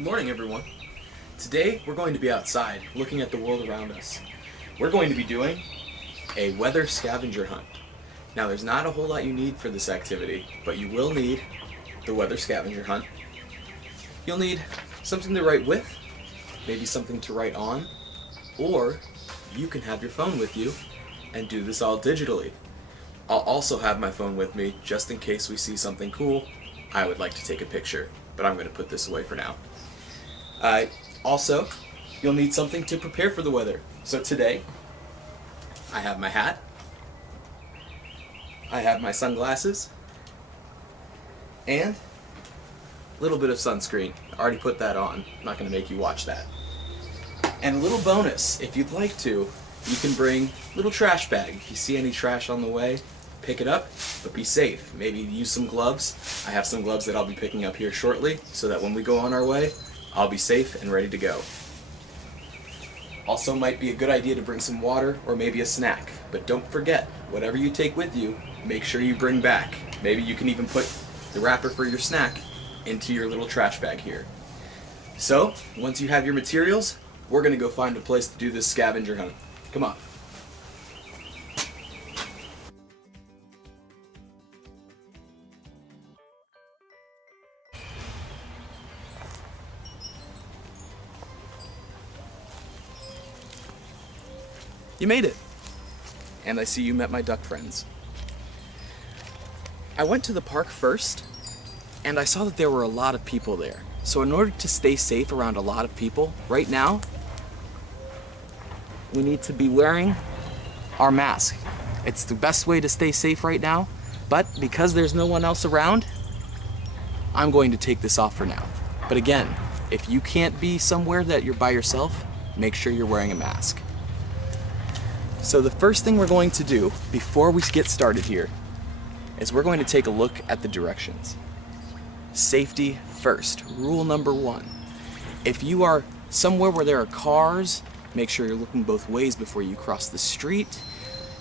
Good morning, everyone. Today we're going to be outside looking at the world around us. We're going to be doing a weather scavenger hunt. Now there's not a whole lot you need for this activity, but you will need the weather scavenger hunt. You'll need something to write with, maybe something to write on, or you can have your phone with you and do this all digitally. I'll also have my phone with me just in case we see something cool I would like to take a picture, but I'm going to put this away for now. Also, you'll need something to prepare for the weather. So today, I have my hat, I have my sunglasses, and a little bit of sunscreen. I already put that on. I'm not going to make you watch that. And a little bonus, if you'd like to, you can bring a little trash bag. If you see any trash on the way, pick it up, but be safe. Maybe use some gloves. I have some gloves that I'll be picking up here shortly, so that when we go on our way, I'll be safe and ready to go. Also might be a good idea to bring some water or maybe a snack, but don't forget, whatever you take with you, make sure you bring back. Maybe you can even put the wrapper for your snack into your little trash bag here. So, once you have your materials, we're gonna go find a place to do this scavenger hunt. Come on. You made it! And I see you met my duck friends. I went to the park first, and I saw that there were a lot of people there. So in order to stay safe around a lot of people, right now, we need to be wearing our mask. It's the best way to stay safe right now, but because there's no one else around, I'm going to take this off for now. But again, if you can't be somewhere that you're by yourself, make sure you're wearing a mask. So the first thing we're going to do before we get started here is we're going to take a look at the directions. Safety first, rule number one. If you are somewhere where there are cars, make sure you're looking both ways before you cross the street.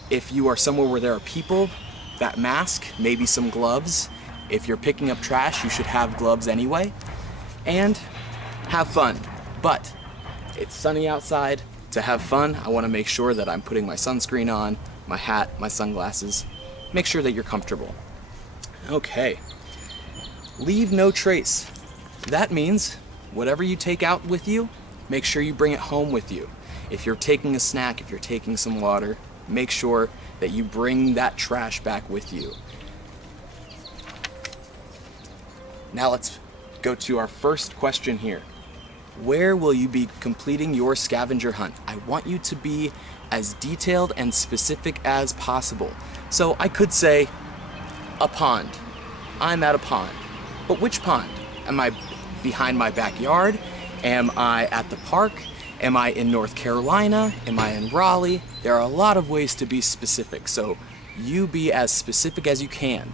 If you are somewhere where there are people, that mask, maybe some gloves. If you're picking up trash, you should have gloves anyway. And have fun. But it's sunny outside. To have fun, I want to make sure that I'm putting my sunscreen on, my hat, my sunglasses. Make sure that you're comfortable. Okay. Leave no trace. That means whatever you take out with you, make sure you bring it home with you. If you're taking a snack, if you're taking some water, make sure that you bring that trash back with you. Now let's go to our first question here. Where will you be completing your scavenger hunt? I want you to be as detailed and specific as possible. So I could say, a pond. I'm at a pond. But which pond? Am I behind my backyard? Am I at the park? Am I in North Carolina? Am I in Raleigh? There are a lot of ways to be specific, so you be as specific as you can.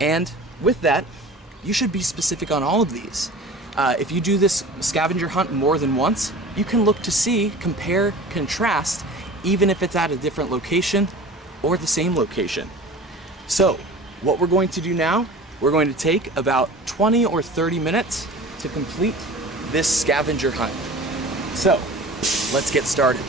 And with that, you should be specific on all of these. If you do this scavenger hunt more than once, you can look to see, compare, contrast, even if it's at a different location or the same location. So, what we're going to do now, we're going to take about 20 or 30 minutes to complete this scavenger hunt. So, let's get started.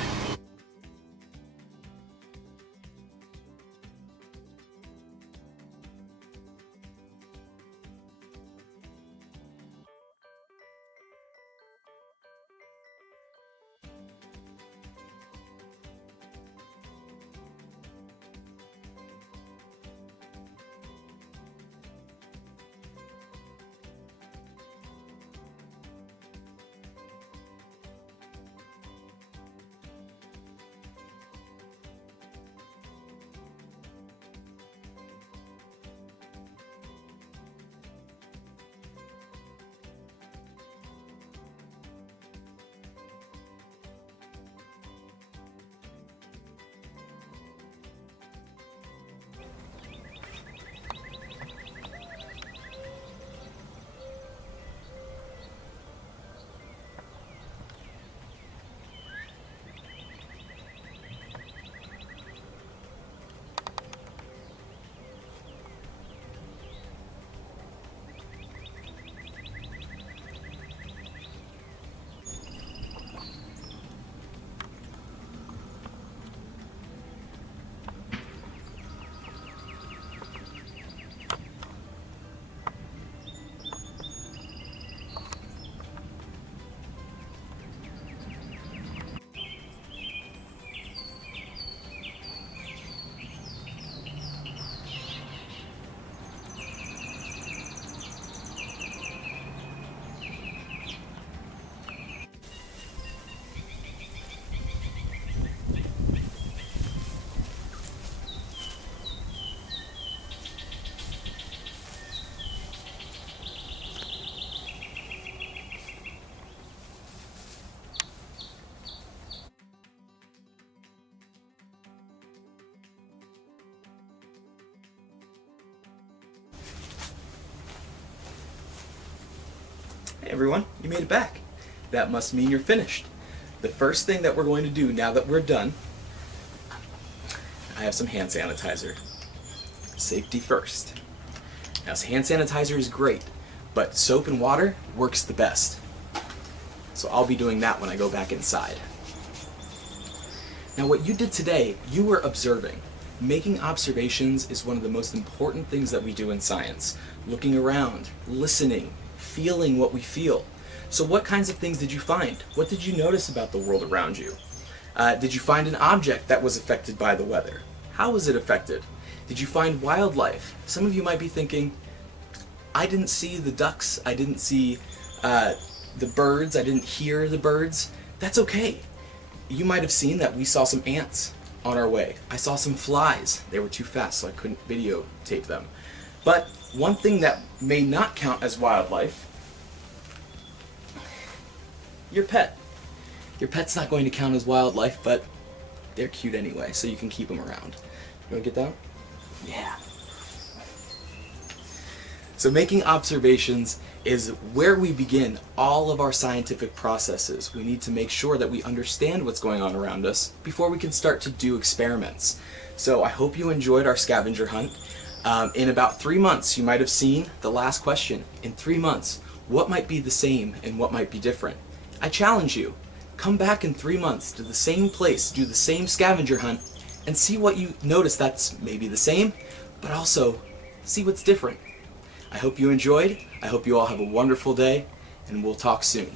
Hey everyone, you made it back. That must mean you're finished. The first thing that we're going to do now that we're done, I have some hand sanitizer. Safety first. Now, hand sanitizer is great, but soap and water works the best. So I'll be doing that when I go back inside. Now, what you did today, you were observing. Making observations is one of the most important things that we do in science. Looking around, listening, feeling what we feel. So what kinds of things did you find? What did you notice about the world around you? Did you find an object that was affected by the weather? How was it affected? Did you find wildlife? Some of you might be thinking, I didn't see the ducks, I didn't see the birds, I didn't hear the birds. That's okay. You might have seen that we saw some ants on our way. I saw some flies. They were too fast, so I couldn't videotape them. But one thing that may not count as wildlife, your pet. Your pet's not going to count as wildlife, but they're cute anyway, so you can keep them around. You want to get that? Yeah. So making observations is where we begin all of our scientific processes. We need to make sure that we understand what's going on around us before we can start to do experiments. So I hope you enjoyed our scavenger hunt. In about 3 months, you might have seen the last question. In 3 months, what might be the same and what might be different? I challenge you, come back in 3 months to the same place, do the same scavenger hunt, and see what you notice that's maybe the same, but also see what's different. I hope you enjoyed. I hope you all have a wonderful day, and we'll talk soon.